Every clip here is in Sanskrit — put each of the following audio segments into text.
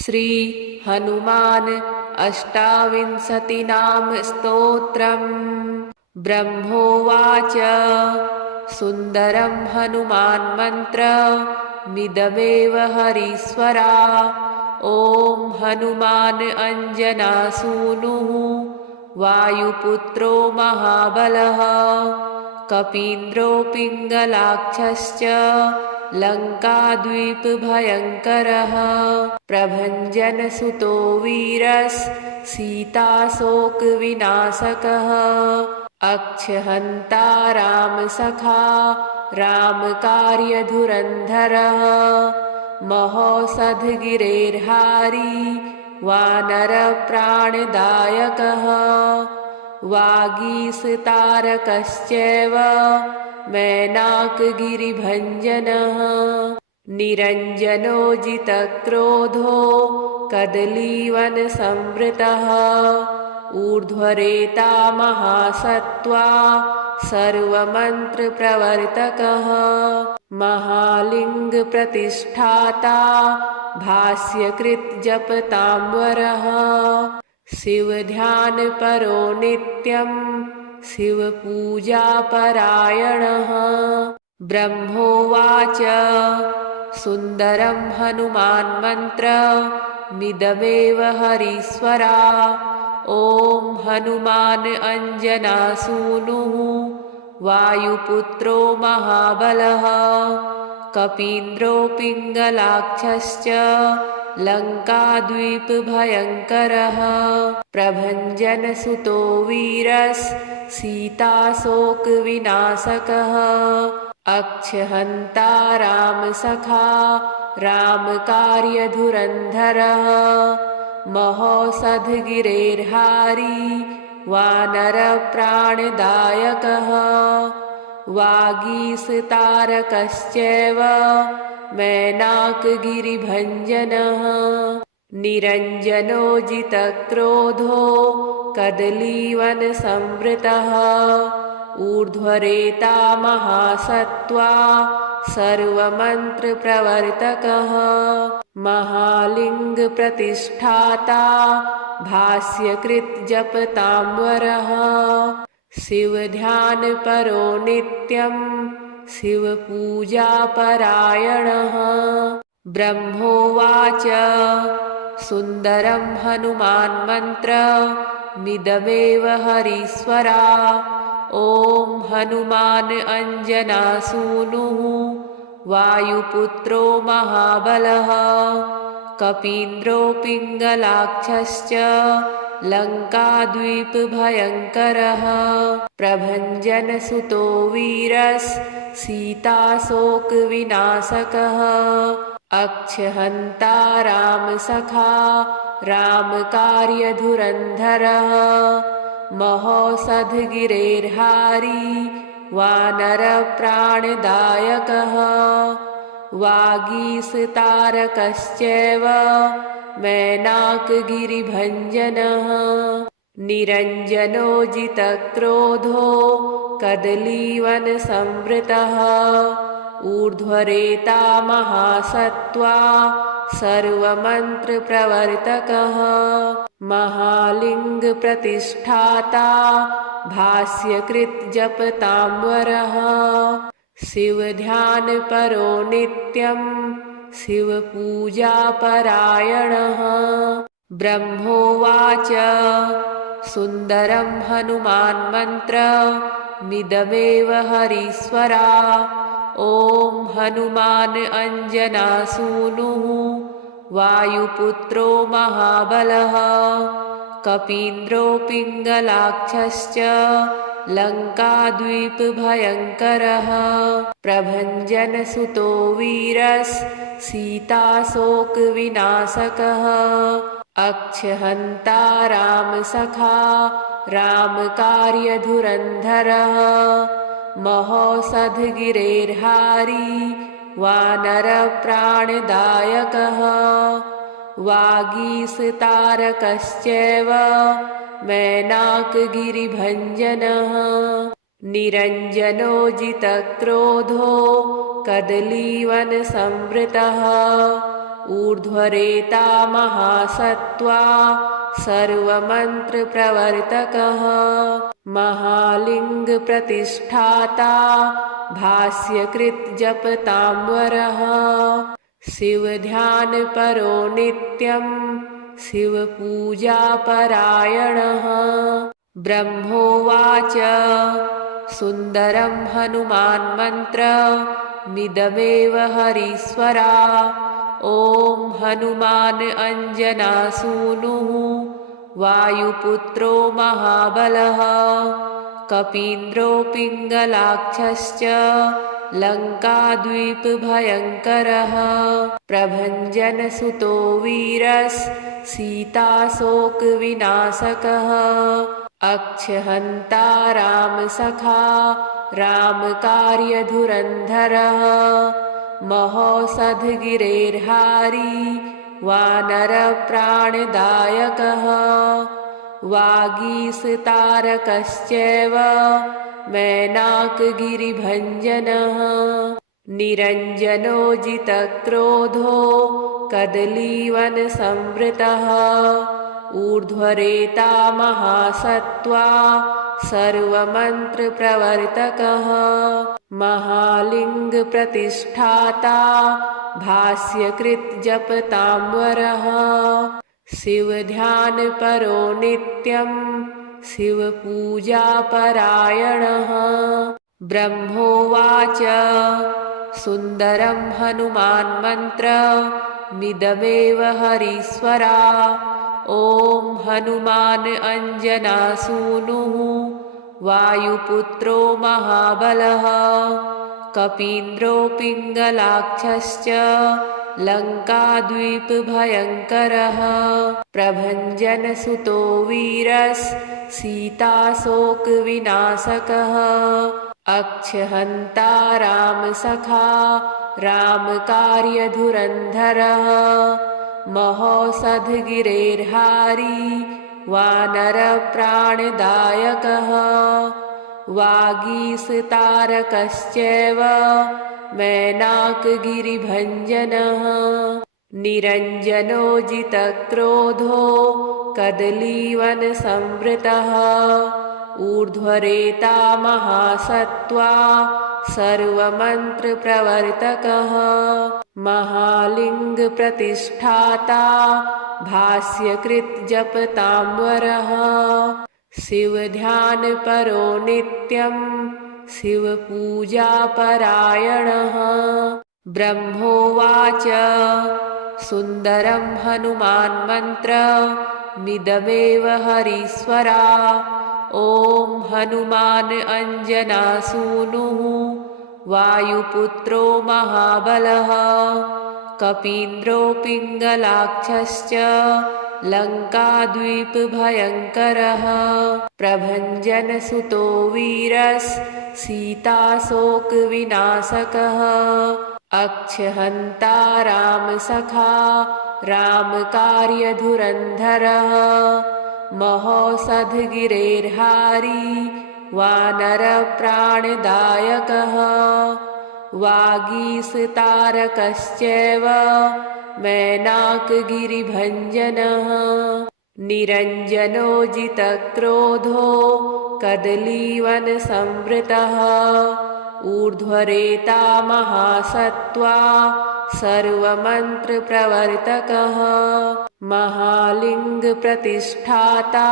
श्री हनुमान अष्टाविंशतिनाम स्तोत्रम्। ब्रह्मोवाच सुन्दरं हनुमान् मन्त्रमिदमेव हरीश्वरा। ॐ हनुमान् अञ्जनासूनुः वायुपुत्रो महाबलः कपीन्द्रो पिङ्गलाक्षश्च लङ्काद्वीपभयङ्करः प्रभञ्जनसुतो वीरस्सीताशोकविनाशकः अक्षहन्ता रामसखा रामकार्यधुरन्धरः महौषधगिरेर्हारी वानरप्राणदायकः वागीशतारकश्चैव मैनाकगिरिभञ्जनः निरञ्जनो जितक्रोधो कदलीवनसंवृतः ऊर्ध्वरेता महासत्त्वा सर्वमन्त्रप्रवर्तकः महालिङ्गप्रतिष्ठाता भाष्यकृत् जपताम्बरः शिवध्यानपरो नित्यं शिवपूजापरायणः ब्रह्मोवाच सुन्दरं हनुमान् मन्त्रमिदमेव हरीश्वरा। ॐ हनुमान् अञ्जनासूनुः वायुपुत्रो महाबलः कपीन्द्रो पिङ्गलाक्षश्च लङ्काद्वीपभयङ्करः प्रभञ्जनसुतो वीरस्सीताशोकविनाशकः अक्षहन्ता रामसखा रामकार्यधुरन्धरः महौषधगिरेर्हारी वानरप्राणदायकः वागीशतारकश्चैव मैनाकगिरिभञ्जनः निरञ्जनो जितक्रोधो कदलीवनसंवृतः ऊर्ध्वरेता महासत्त्वा सर्वमन्त्रप्रवर्तकः महालिङ्गप्रतिष्ठाता भाष्यकृत् जपताम्बरः शिवध्यानपरो नित्यं शिवपूजापरायणः ब्रह्मोवाच सुन्दरं हनुमान् मन्त्रमिदमेव हरीश्वरा। ॐ हनुमान् अञ्जनासूनुः वायुपुत्रो महाबलः कपीन्द्रो पिङ्गलाक्षश्च लङ्काद्वीपभयङ्करः प्रभञ्जनसुतो वीरस्सीताशोकविनाशकः अक्षहन्ता रामसखा रामकार्यधुरन्धरः महौषधगिरेर्हारी वानरप्राणदायकः वागीशतारकश्चैव मैनाकगिरिभञ्जनः निरञ्जनो जितक्रोधो कदलीवनसंवृतः ऊर्ध्वरेता महासत्त्वा सर्वमन्त्रप्रवर्तकः महालिङ्गप्रतिष्ठाता भाष्यकृत् जपताम्बरः शिवध्यानपरो नित्यं शिवपूजापरायणः ब्रह्मोवाच सुन्दरं हनुमान् मन्त्रमिदमेव हरीश्वरा। ॐ हनुमान् अञ्जनासूनुः वायुपुत्रो महाबलः कपीन्द्रो पिङ्गलाक्षश्च लङ्काद्वीपभयङ्करः प्रभञ्जनसुतो वीरस्सीताशोकविनाशकः अक्षहन्ता रामसखा रामकार्यधुरन्धरः महौषधगिरेर्हारी वानरप्राणदायकः वागीशतारकश्चैव मैनाकगिरिभञ्जनः निरञ्जनो जितक्रोधो कदलीवनसंवृतः ऊर्ध्वरेता महासत्त्वा सर्वमन्त्रप्रवर्तकः महालिङ्गप्रतिष्ठाता भाष्यकृज्जपताम्बरः शिवध्यानपरो नित्यं शिवपूजापरायणः ब्रह्मोवाच सुन्दरं हनुमान्मन्त्रमिदमेव हरीश्वरा ॐ हनुमान् अञ्जनासूनुः वायुपुत्रो महाबलः कपीन्द्रो पिङ्गलाक्षश्च लङ्काद्वीपभयङ्करः प्रभञ्जनसुतो वीरस्सीताशोकविनाशकः अक्षहन्ता रामसखा रामकार्यधुरन्धरः महोषधगिरेर्हारी वानरप्राणदायकः वागीशतारकश्चैव मैनाकगिरिभञ्जनः निरञ्जनो जितक्रोधो कदलीवनसंवृतः ऊर्ध्वरेता महासत्त्वा सर्वमन्त्रप्रवर्तकः महालिङ्गप्रतिष्ठाता भाष्यकृज्जपताम्बरः शिवध्यानपरो नित्यं शिवपूजापरायणः ब्रह्मोवाच सुन्दरं हनुमान्मन्त्रमिदमेव हरीश्वरा ॐ हनुमान् अञ्जनासूनुः वायुपुत्रो महाबलः कपीन्द्रो पिङ्गलाक्षश्च लङ्काद्वीपभयङ्करः प्रभञ्जनसुतो वीरस्सीताशोकविनाशकः अक्षहन्ता रामसखा रामकार्यधुरन्धरः महोषधगिरेर्हारी वानरप्राणदायकः वागीशतारकश्चैव मैनाकगिरिभञ्जनः निरञ्जनो जितक्रोधो कदलीवनसंवृतः ऊर्ध्वरेता महासत्त्वा सर्वमन्त्रप्रवर्तकः महालिङ्गप्रतिष्ठाता भाष्यकृज्जपताम्बरः शिवध्यानपरो नित्यं शिवपूजापरायणः ब्रह्मोवाच सुन्दरं हनुमान्मन्त्रमिदमेव हरीश्वरा ॐ हनुमान् अञ्जनासूनुः वायुपुत्रो महाबलः कपीन्द्रो पिङ्गलाक्षश्च लङ्काद्वीपभयङ्करः प्रभञ्जनसुतो वीरस्सीताशोकविनाशकः अक्षहन्ता रामसखा रामकार्यधुरन्धरः महोषधगिरेर्हारी वानरप्राणदायकः वागीशतारकश्चैव मैनाकगिरिभञ्जनः निरञ्जनो जितक्रोधो कदलीवनसंवृतः ऊर्ध्वरेता महासत्त्वा सर्वमन्त्रप्रवर्तकः महालिङ्गप्रतिष्ठाता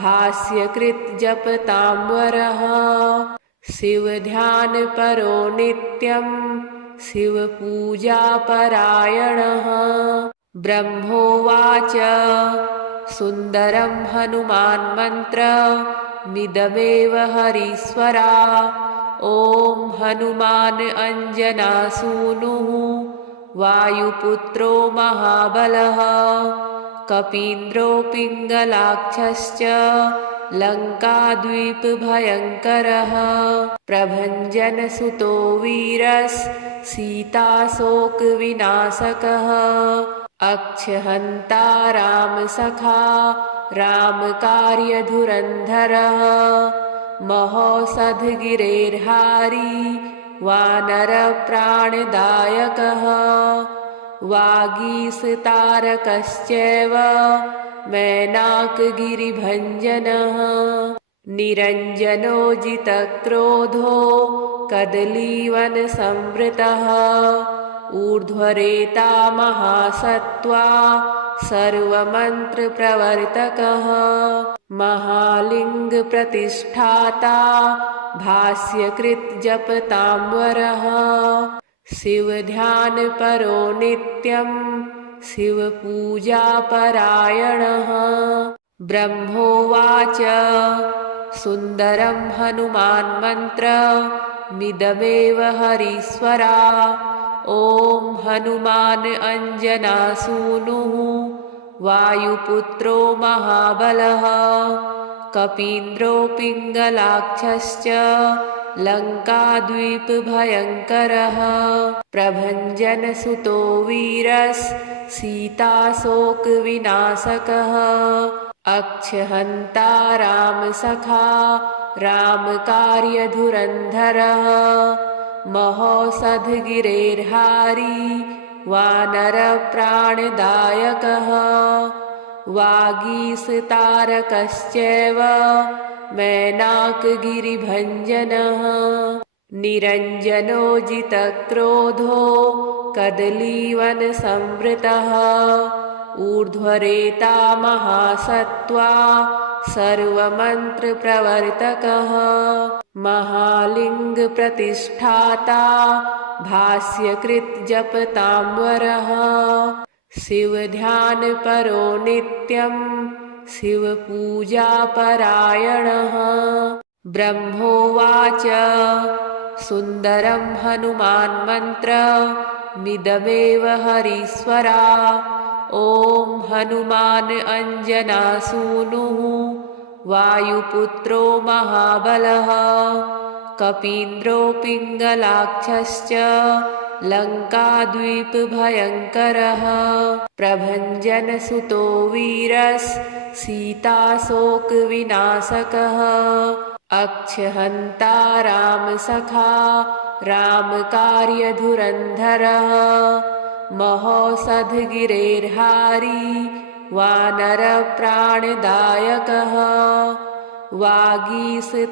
भाष्यकृज्जपताम्बरः शिवध्यानपरो नित्यं शिवपूजापरायणः ब्रह्मोवाच सुन्दरं हनुमान्मन्त्रमिदमेव हरीश्वरा ॐ हनुमान् अञ्जनासूनुः वायुपुत्रो महाबलः कपीन्द्रो पिङ्गलाक्षश्च लङ्काद्वीपभयङ्करः प्रभञ्जनसुतो वीरस्सीताशोकविनाशकः अक्षहन्ता रामसखा रामकार्यधुरन्धरः महोषधगिरेर्हारी वानरप्राणदायकः वागीसतारकश्चैव मैनाकगिरिभञ्जनः निरञ्जनो जितक्रोधो कदलीवनसंवृतः ऊर्ध्वरेता महासत्त्वा सर्वमन्त्रप्रवर्तकः महालिङ्गप्रतिष्ठाता भाष्यकृज्जपताम्बरः शिवध्यानपरो नित्यं शिवपूजापरायणः ब्रह्मोवाच सुन्दरं हनुमान्मन्त्रमिदमेव हरीश्वरा ॐ हनुमान् अञ्जनासूनुः वायुपुत्रो महाबलः कपीन्द्रो पिङ्गलाक्षश्च लङ्काद्वीपभयङ्करः प्रभञ्जनसुतो वीरस्सीताशोकविनाशकः अक्षहन्ता रामसखा रामकार्यधुरन्धरः महोषधगिरेर्हारी वानरप्राणदायकः वागीसतारकश्चैव मैनाकगिरिभञ्जनः निरञ्जनो जितक्रोधो कदलीवनसंवृतः ऊर्ध्वरेता महासत्त्वा सर्वमन्त्रप्रवर्तकः महालिङ्गप्रतिष्ठाता भाष्यकृज्जपताम्बरः शिवध्यानपरो नित्यं शिवपूजापरायणः ब्रह्मोवाच सुन्दरं हनुमान्मन्त्रमिदमेव हरीश्वरा ॐ हनुमान् अञ्जनासूनुः वायुपुत्रो महाबलः कपीन्द्रो पिङ्गलाक्षश्च लङ्काद्वीपभयङ्करः प्रभञ्जनसुतो वीरस्सीताशोकविनाशकः अक्षहन्ता रामसखा रामकार्यधुरन्धरः महोषधगिरेर्हारी वानरप्राणदायकः वागीसतारकश्चैव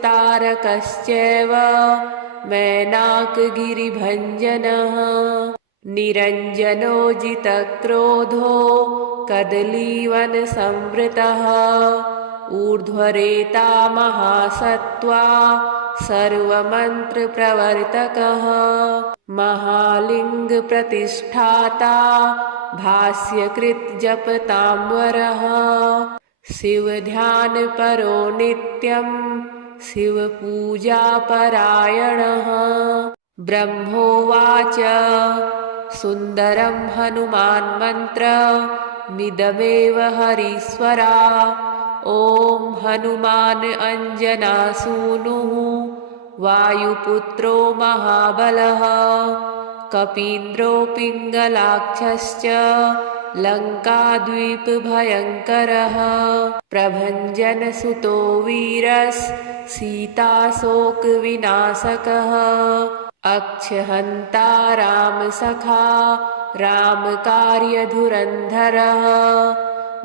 मैनाकगिरिभञ्जनः निरञ्जनो जितक्रोधो कदलीवनसंवृतः ऊर्ध्वरेता महासत्त्वा सर्वमन्त्रप्रवर्तकः महालिङ्गप्रतिष्ठाता भाष्यकृज्जपताम्बरः शिवध्यानपरो नित्यं शिवपूजापरायणः ब्रह्मोवाच सुन्दरं हनुमान्मन्त्रमिदमेव हरीश्वरा ॐ हनुमान् अञ्जनासूनुः वायुपुत्रो महाबलः कपीन्द्रो पिङ्गलाक्षश्च लङ्काद्वीपभयङ्करः प्रभञ्जनसुतो वीरस्सीताशोकविनाशकः अक्षहन्ता रामसखा रामकार्यधुरन्धरः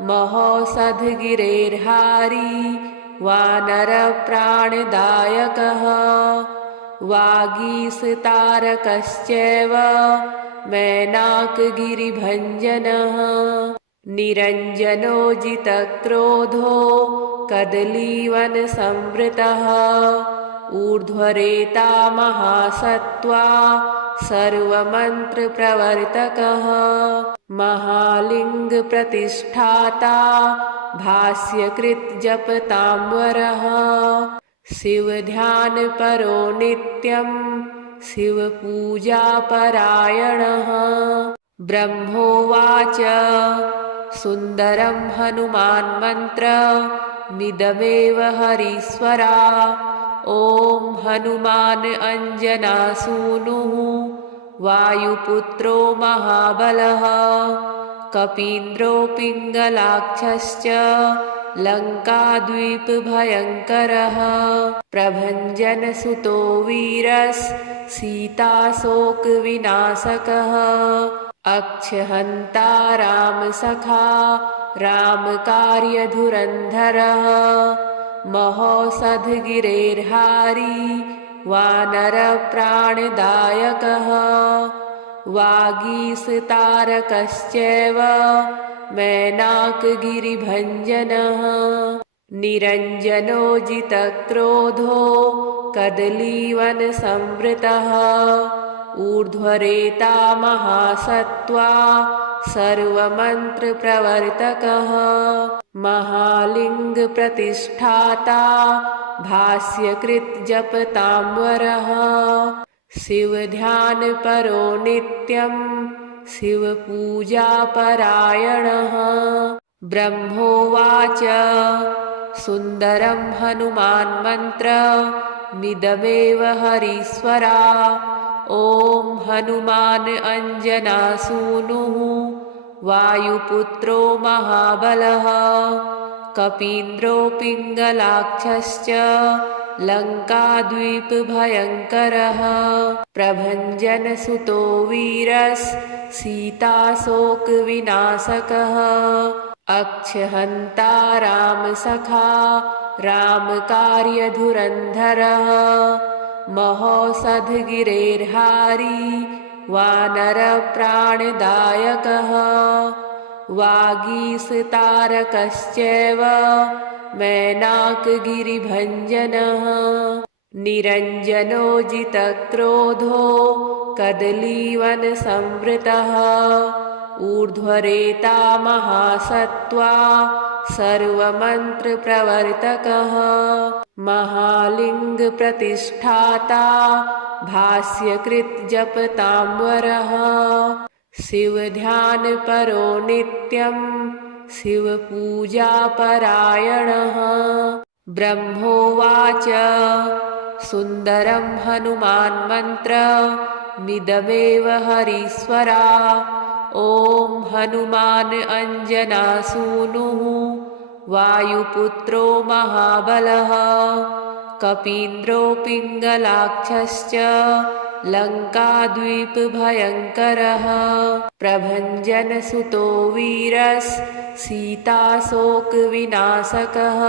महोषधगिरेर्हारी वानरप्राणदायकः वागीसतारकश्चैव मैनाकगिरिभञ्जनः निरञ्जनो जितक्रोधो कदलीवनसंवृतः ऊर्ध्वरेता महासत्त्वा सर्वमन्त्रप्रवर्तकः महालिङ्गप्रतिष्ठाता भाष्यकृज्जपताम्बरः शिवध्यानपरो नित्यं शिवपूजापरायणः ब्रह्मोवाच सुन्दरं हनुमान्मन्त्रमिदमेव हरीश्वरा ॐ हनुमान् अञ्जनासूनुः वायुपुत्रो महाबलः कपीन्द्रो पिङ्गलाक्षश्च लङ्काद्वीपभयङ्करः प्रभञ्जनसुतो वीरस्सीताशोकविनाशकः अक्षहन्ता रामसखा रामकार्यधुरन्धरः महोषधगिरेर्हारी वानरप्राणदायकः वागीशतारकश्चैव मैनाकगिरिभञ्जनः निरञ्जनोजितक्रोधो कदलीवनसंवृतः ऊर्ध्वरेता महासत्त्वा सर्वमन्त्रप्रवर्तकः महालिङ्गप्रतिष्ठाता भाष्यकृज्जपताम्बरः शिवध्यानपरो नित्यं शिवपूजापरायणः ब्रह्मोवाच सुन्दरं हनुमान्मन्त्रमिदमेव हरीश्वरा ॐ हनुमान् अञ्जनासूनुः वायुपुत्रो महाबलः कपीन्द्रो पिङ्गलाक्षश्च लङ्काद्वीपभयङ्करः प्रभञ्जनसुतो वीरस्सीताशोकविनाशकः अक्षहन्ता रामसखा रामकार्यधुरन्धरः महोषधगिरेर्हारी वानरप्राणदायकः वागीशतारकश्चैव मैनाकगिरिभञ्जनः निरञ्जनोजितक्रोधो कदलीवनसंवृतः ऊर्ध्वरेता महासत्त्वा सर्वमन्त्रप्रवर्तकः महालिङ्गप्रतिष्ठाता भाष्यकृज्जपताम्बरः शिवध्यानपरो नित्यं शिवपूजापरायणः ब्रह्मोवाच सुन्दरं हनुमान्मन्त्रमिदमेव हरीश्वरा ॐ हनुमान् अञ्जनासूनुः वायुपुत्रो महाबलः कपीन्द्रो पिङ्गलाक्षश्च लङ्काद्वीपभयङ्करः प्रभञ्जनसुतो वीरस्सीताशोकविनाशकः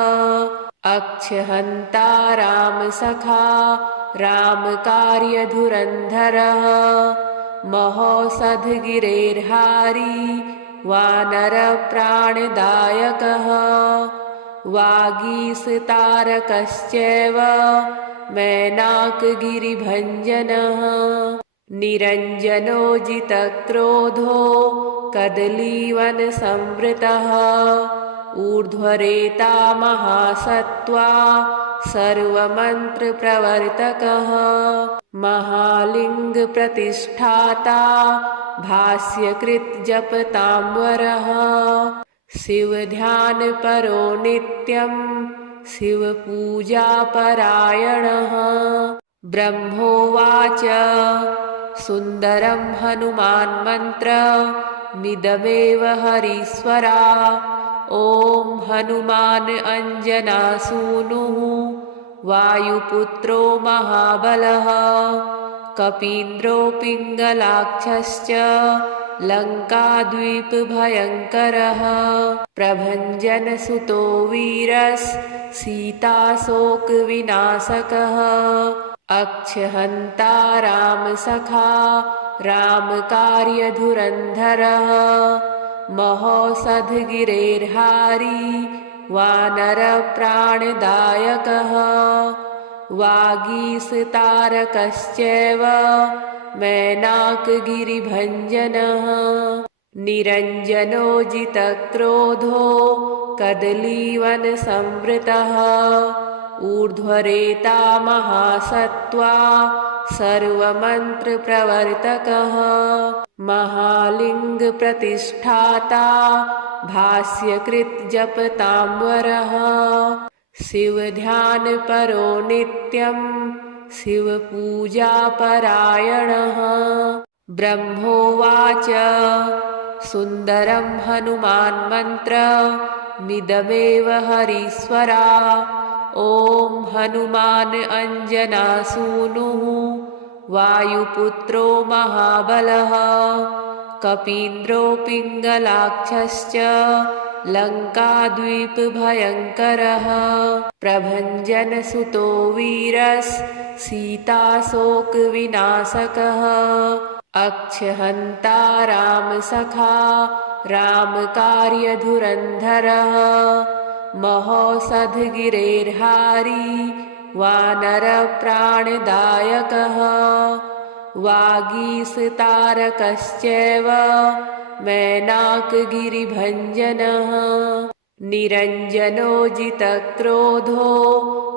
अक्षहन्ता रामसखा रामकार्यधुरन्धरः महोषधगिरेर्हारी वानरप्राणदायकः वागीशतारकश्चैव मैनाकगिरिभञ्जनः निरञ्जनोजितक्रोधो कदलीवनसंवृतः ऊर्ध्वरेता महासत्त्वा सर्वमन्त्रप्रवर्तकः महालिङ्गप्रतिष्ठाता भाष्यकृज्जपताम्बरः शिवध्यानपरो नित्यं शिवपूजापरायणः ब्रह्मोवाच सुन्दरं हनुमान्मन्त्रमिदमेव हरीश्वरा ॐ हनुमान् अञ्जनासूनुः वायुपुत्रो महाबलः कपीन्द्रो पिङ्गलाक्षश्च लङ्काद्वीपभयङ्करः प्रभञ्जनसुतो वीरस्सीताशोकविनाशकः अक्षहन्ता रामसखा रामकार्यधुरन्धरः महोषधगिरेर्हारी वानरप्राणदायकः वागीशतारकश्चैव मैनाकगिरिभञ्जनः निरञ्जनोजितक्रोधो कदलीवनसंवृतः ऊर्ध्वरेता महासत्त्वा सर्वमन्त्रप्रवर्तकः महालिङ्गप्रतिष्ठाता भाष्यकृज्जपताम्बरः शिवध्यानपरो नित्यं शिवपूजापरायणः ब्रह्मोवाच सुन्दरं हनुमान्मन्त्रमिदमेव हरीश्वरा ॐ हनुमान् अञ्जनासूनुः वायुपुत्रो महाबलः कपीन्द्रो पिङ्गलाक्षश्च लङ्काद्वीपभयङ्करः प्रभञ्जनसुतो वीरस्सीताशोकविनाशकः अक्षहन्ता रामसखा रामकार्यधुरन्धरः महौषधगिरेर्हारी वानरप्राणदायकः वागीशतारकश्चैव मैनाकगिरिभञ्जनः निरञ्जनो जितक्रोधो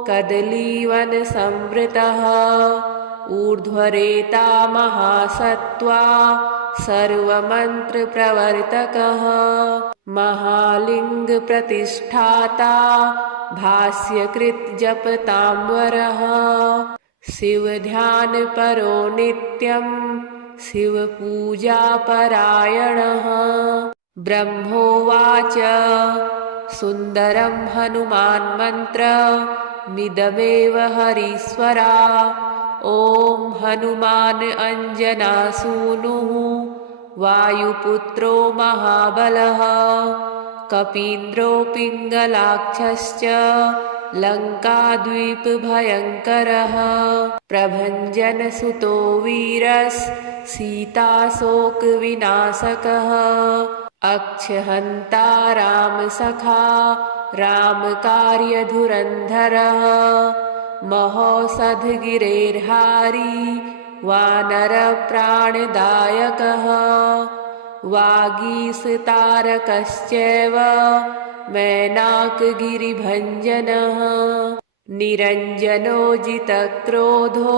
कदलीवनसंवृतः ऊर्ध्वरेता महासत्त्वा सर्वमन्त्रप्रवर्तकः महालिङ्गप्रतिष्ठाता भाष्यकृत् जपताम्बरः शिवध्यानपरो नित्यं शिवपूजापरायणः ब्रह्मोवाच सुन्दरं हनुमान्मन्त्रमिदमेव हरीश्वरा ॐ हनुमान् अञ्जनासूनुः वायुपुत्रो महाबलः कपीन्द्रो पिङ्गलाक्षश्च लङ्काद्वीपभयङ्करः प्रभञ्जनसुतो वीरस्सीताशोकविनाशकः अक्षहन्ता रामसखा रामकार्यधुरन्धरः महौषधगिरेर्हारी वानरप्राणदायकः वागीशतारकश्चैव मैनाकगिरिभञ्जनः निरञ्जनो जितक्रोधो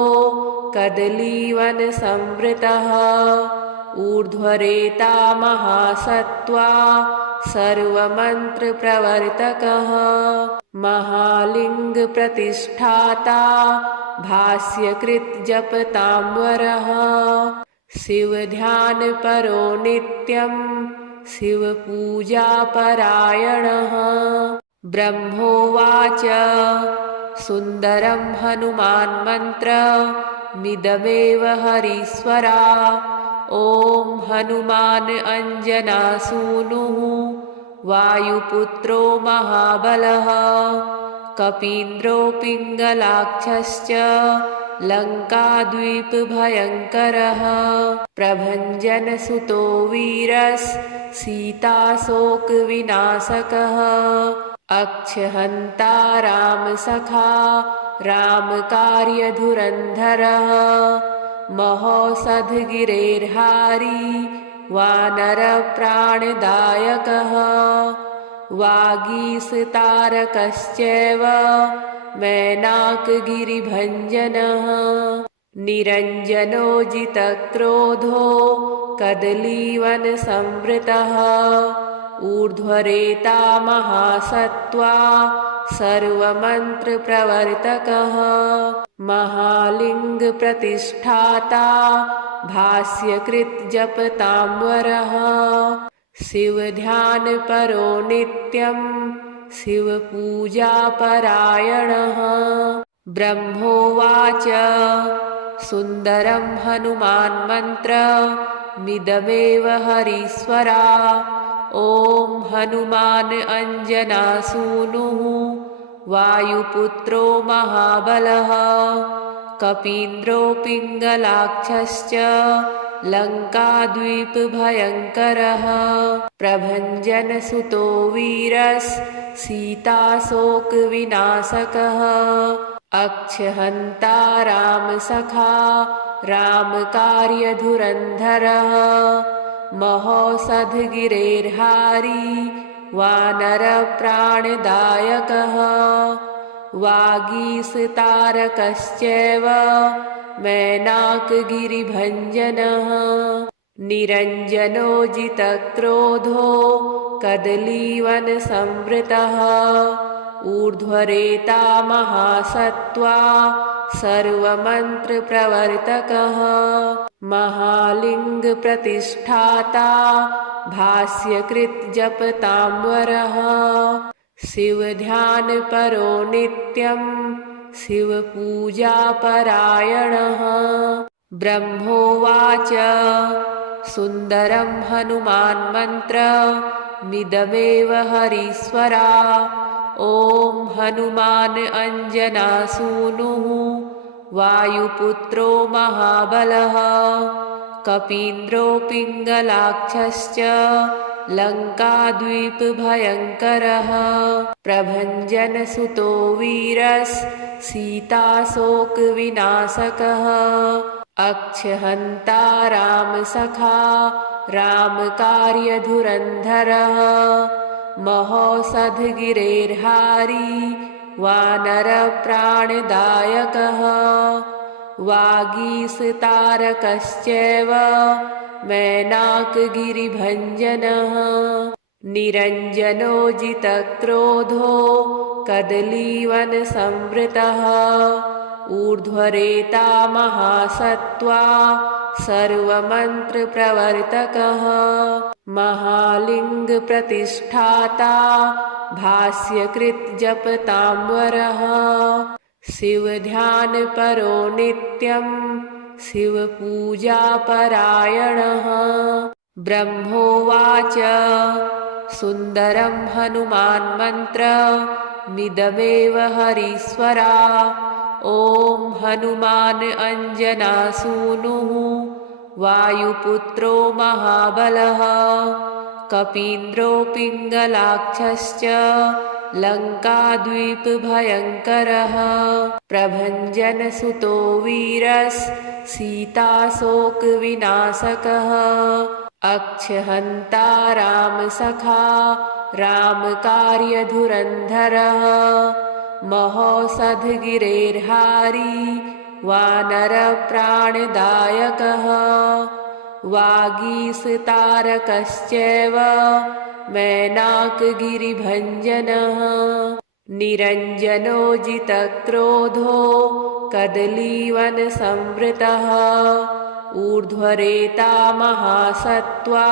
कदलीवनसंवृतः ऊर्ध्वरेता महासत्त्वा सर्वमन्त्रप्रवर्तकः महालिङ्गप्रतिष्ठाता भाष्यकृत् जपताम्बरः शिवध्यानपरो नित्यं शिवपूजापरायणः ब्रह्मोवाच सुन्दरं हनुमान्मन्त्रमिदमेव हरीश्वरा ॐ हनुमान् अञ्जनासूनुः वायुपुत्रो महाबलः कपीन्द्रो पिङ्गलाक्षश्च लङ्काद्वीपभयङ्करः प्रभञ्जनसुतो वीरस्सीताशोकविनाशकः अक्षहन्ता रामसखा रामकार्यधुरन्धरः महौषधगिरेर्हारी वानरप्राणदायकः वागीशतारकश्चैव मैनाकगिरिभञ्जनः निरञ्जनो जितक्रोधो कदलीवनसंवृतः ऊर्ध्वरेता महासत्त्वा सर्वमन्त्रप्रवर्तकः महालिङ्गप्रतिष्ठाता भाष्यकृत् जपताम्बरः शिवध्यानपरो नित्यं शिवपूजापरायणः ब्रह्मोवाच सुन्दरं हनुमान्मन्त्रमिदमेव हरीश्वरा ॐ हनुमान् अञ्जनासूनुः वायुपुत्रो महाबलः कपीन्द्रो पिङ्गलाक्षश्च लङ्काद्वीपभयङ्करः प्रभञ्जनसुतो वीरस्सीताशोकविनाशकः अक्षहन्ता रामसखा रामकार्यधुरन्धरः महौषधगिरेर्हारी वानरप्राणदायकः वागीशतारकश्चैव मैनाकगिरिभञ्जनः निरञ्जनो जितक्रोधो कदलीवनसंवृतः ऊर्ध्वरेता महासत्त्वा सर्वमन्त्रप्रवर्तकः महालिङ्गप्रतिष्ठाता भाष्यकृत् जपताम्बरः शिवध्यानपरो नित्यं शिवपूजापरायणः ब्रह्मोवाच सुन्दरं हनुमान्मन्त्रमिदमेव हरीश्वरा। ॐ हनुमान् अञ्जनासूनुः वायुपुत्रो महाबलः कपीन्द्रो पिङ्गलाक्षश्च लङ्काद्वीपभयङ्करः प्रभञ्जनसुतो वीरस्सीताशोकविनाशकः अक्षहन्ता रामसखा रामकार्यधुरन्धरः महौषधगिरेर्हारी वानरप्राणदायकः वागीशतारकश्चैव मैनाकगिरिभञ्जनः निरञ्जनो जितक्रोधो कदलीवनसंवृतः ऊर्ध्वरेता महासत्त्वा सर्वमन्त्रप्रवर्तकः महालिङ्गप्रतिष्ठाता भाष्यकृत् जपताम्बरः शिवध्यानपरो नित्यं शिवपूजापरायणः ब्रह्मोवाच सुन्दरं हनुमान्मन्त्रमिदमेव हरीश्वरा। ॐ हनुमान् अञ्जनासूनुः वायुपुत्रो महाबलः कपीन्द्रो पिङ्गलाक्षश्च लङ्काद्वीपभयङ्करः प्रभञ्जनसुतो वीरस्सीताशोकविनाशकः अक्षहन्ता रामसखा रामकार्यधुरन्धरः महौषधगिरेर्हारी वानरप्राणदायकः वागीशतारकश्चैव मैनाकगिरिभञ्जनः निरञ्जनो जितक्रोधो कदलीवनसंवृतः ऊर्ध्वरेता महासत्त्वा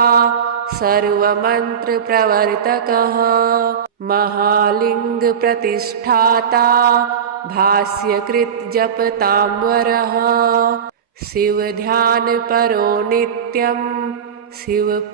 सर्वमन्त्रप्रवर्तकः महालिङ्गप्रतिष्ठाता भाष्यकृत् जपताम्बरः शिवध्यानपरो नित्यं शिवपूजापरायणः